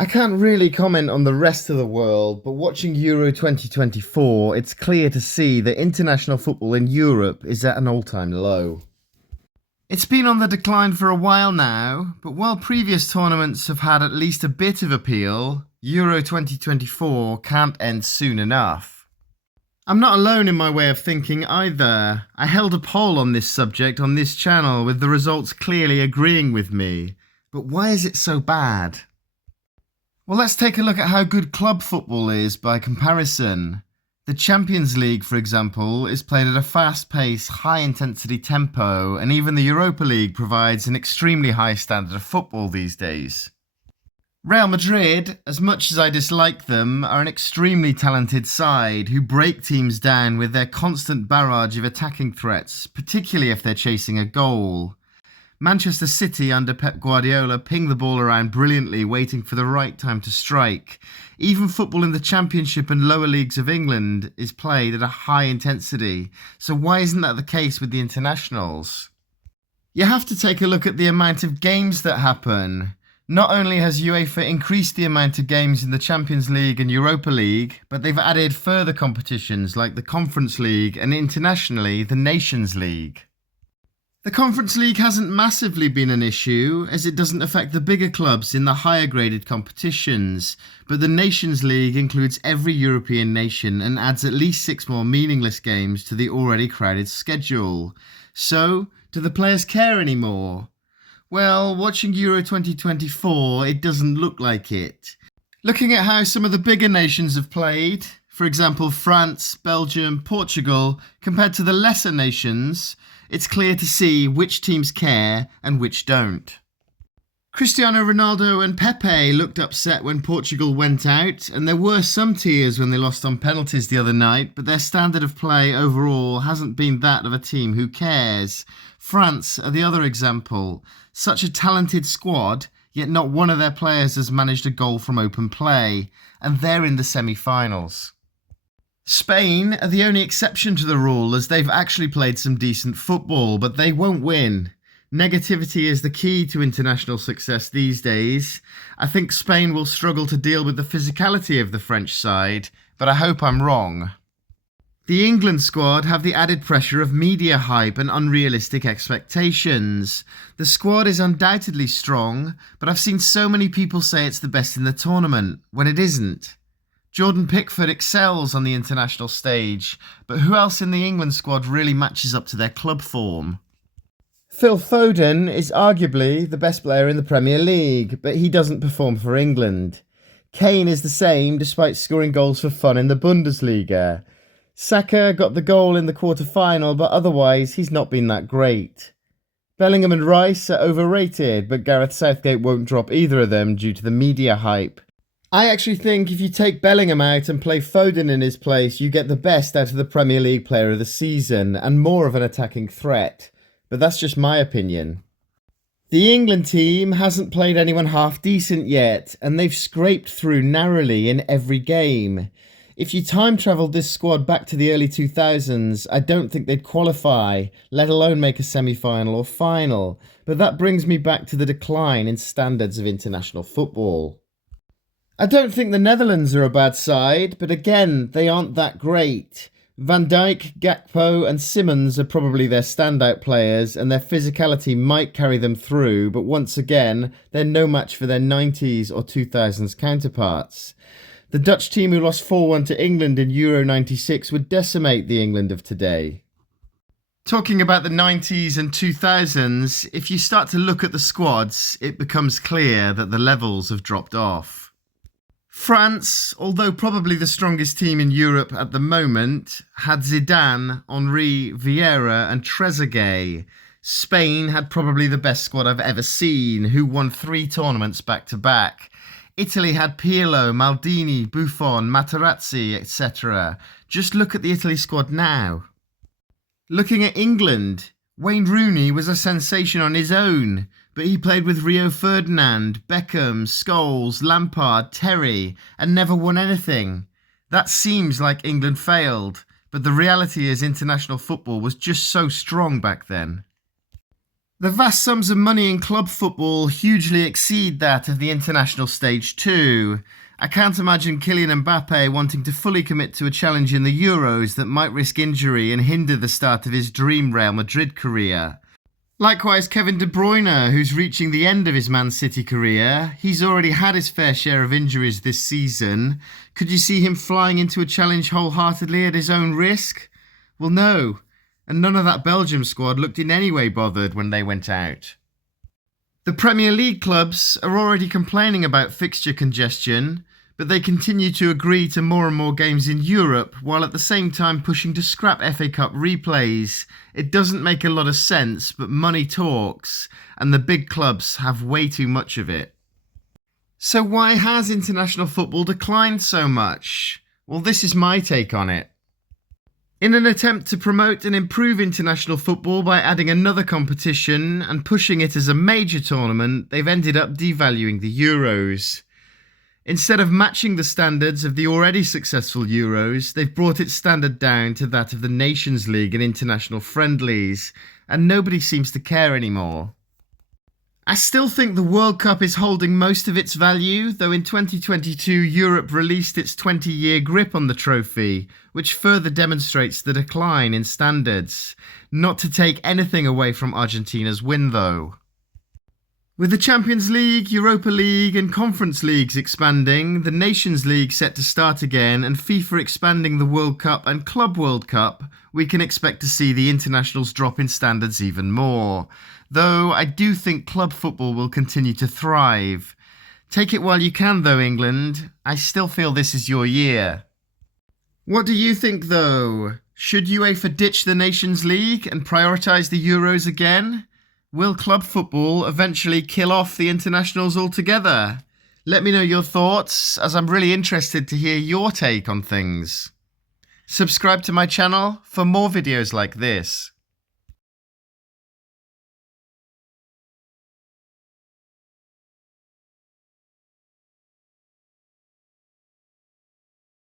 I can't really comment on the rest of the world, but watching Euro 2024, it's clear to see that international football in Europe is at an all-time low. It's been on the decline for a while now, but while previous tournaments have had at least a bit of appeal, Euro 2024 can't end soon enough. I'm not alone in my way of thinking either. I held a poll on this subject on this channel with the results clearly agreeing with me. But why is it so bad? Well, let's take a look at how good club football is by comparison. The Champions League, for example, is played at a fast-paced, high-intensity tempo, and even the Europa League provides an extremely high standard of football these days. Real Madrid, as much as I dislike them, are an extremely talented side who break teams down with their constant barrage of attacking threats, particularly if they're chasing a goal. Manchester City under Pep Guardiola ping the ball around brilliantly, waiting for the right time to strike. Even football in the Championship and lower leagues of England is played at a high intensity, so why isn't that the case with the internationals? You have to take a look at the amount of games that happen. Not only has UEFA increased the amount of games in the Champions League and Europa League, but they've added further competitions like the Conference League and internationally the Nations League. The Conference League hasn't massively been an issue, as it doesn't affect the bigger clubs in the higher graded competitions, but the Nations League includes every European nation and adds at least 6 more meaningless games to the already crowded schedule. So, do the players care anymore? Well, watching Euro 2024, it doesn't look like it. Looking at how some of the bigger nations have played, for example France, Belgium, Portugal, compared to the lesser nations, it's clear to see which teams care and which don't. Cristiano Ronaldo and Pepe looked upset when Portugal went out, and there were some tears when they lost on penalties the other night, but their standard of play overall hasn't been that of a team who cares. France are the other example. Such a talented squad, yet not one of their players has managed a goal from open play, and they're in the semi-finals. Spain are the only exception to the rule, as they've actually played some decent football, but they won't win. Negativity is the key to international success these days. I think Spain will struggle to deal with the physicality of the French side, but I hope I'm wrong. The England squad have the added pressure of media hype and unrealistic expectations. The squad is undoubtedly strong, but I've seen so many people say it's the best in the tournament, when it isn't. Jordan Pickford excels on the international stage, but who else in the England squad really matches up to their club form? Phil Foden is arguably the best player in the Premier League, but he doesn't perform for England. Kane is the same despite scoring goals for fun in the Bundesliga. Saka got the goal in the quarter-final, but otherwise he's not been that great. Bellingham and Rice are overrated, but Gareth Southgate won't drop either of them due to the media hype. I actually think if you take Bellingham out and play Foden in his place, you get the best out of the Premier League player of the season and more of an attacking threat. But that's just my opinion. The England team hasn't played anyone half decent yet, and they've scraped through narrowly in every game. If you time travelled this squad back to the early 2000s, I don't think they'd qualify, let alone make a semi-final or final. But that brings me back to the decline in standards of international football. I don't think the Netherlands are a bad side, but again, they aren't that great. Van Dijk, Gakpo and Simmons are probably their standout players, and their physicality might carry them through, but once again, they're no match for their 90s or 2000s counterparts. The Dutch team who lost 4-1 to England in Euro 96 would decimate the England of today. Talking about the 90s and 2000s, if you start to look at the squads, it becomes clear that the levels have dropped off. France, although probably the strongest team in Europe at the moment, had Zidane, Henry, Vieira and Trezeguet. Spain had probably the best squad I've ever seen, who won 3 tournaments back-to-back. Italy had Pirlo, Maldini, Buffon, Materazzi, etc. Just look at the Italy squad now. Looking at England, Wayne Rooney was a sensation on his own, but he played with Rio Ferdinand, Beckham, Scholes, Lampard, Terry, and never won anything. That seems like England failed, but the reality is international football was just so strong back then. The vast sums of money in club football hugely exceed that of the international stage too. I can't imagine Kylian Mbappe wanting to fully commit to a challenge in the Euros that might risk injury and hinder the start of his dream Real Madrid career. Likewise, Kevin De Bruyne, who's reaching the end of his Man City career. He's already had his fair share of injuries this season. Could you see him flying into a challenge wholeheartedly at his own risk? Well, no. And none of that Belgium squad looked in any way bothered when they went out. The Premier League clubs are already complaining about fixture congestion, but they continue to agree to more and more games in Europe, while at the same time pushing to scrap FA Cup replays. It doesn't make a lot of sense, but money talks, and the big clubs have way too much of it. So why has international football declined so much? Well, this is my take on it. In an attempt to promote and improve international football by adding another competition and pushing it as a major tournament, they've ended up devaluing the Euros. Instead of matching the standards of the already successful Euros, they've brought its standard down to that of the Nations League and international friendlies, and nobody seems to care anymore. I still think the World Cup is holding most of its value, though in 2022 Europe released its 20-year grip on the trophy, which further demonstrates the decline in standards. Not to take anything away from Argentina's win though. With the Champions League, Europa League and Conference Leagues expanding, the Nations League set to start again, and FIFA expanding the World Cup and Club World Cup, we can expect to see the internationals drop in standards even more. Though I do think club football will continue to thrive. Take it while you can though, England. I still feel this is your year. What do you think though? Should UEFA ditch the Nations League and prioritise the Euros again? Will club football eventually kill off the internationals altogether? Let me know your thoughts, as I'm really interested to hear your take on things. Subscribe to my channel for more videos like this.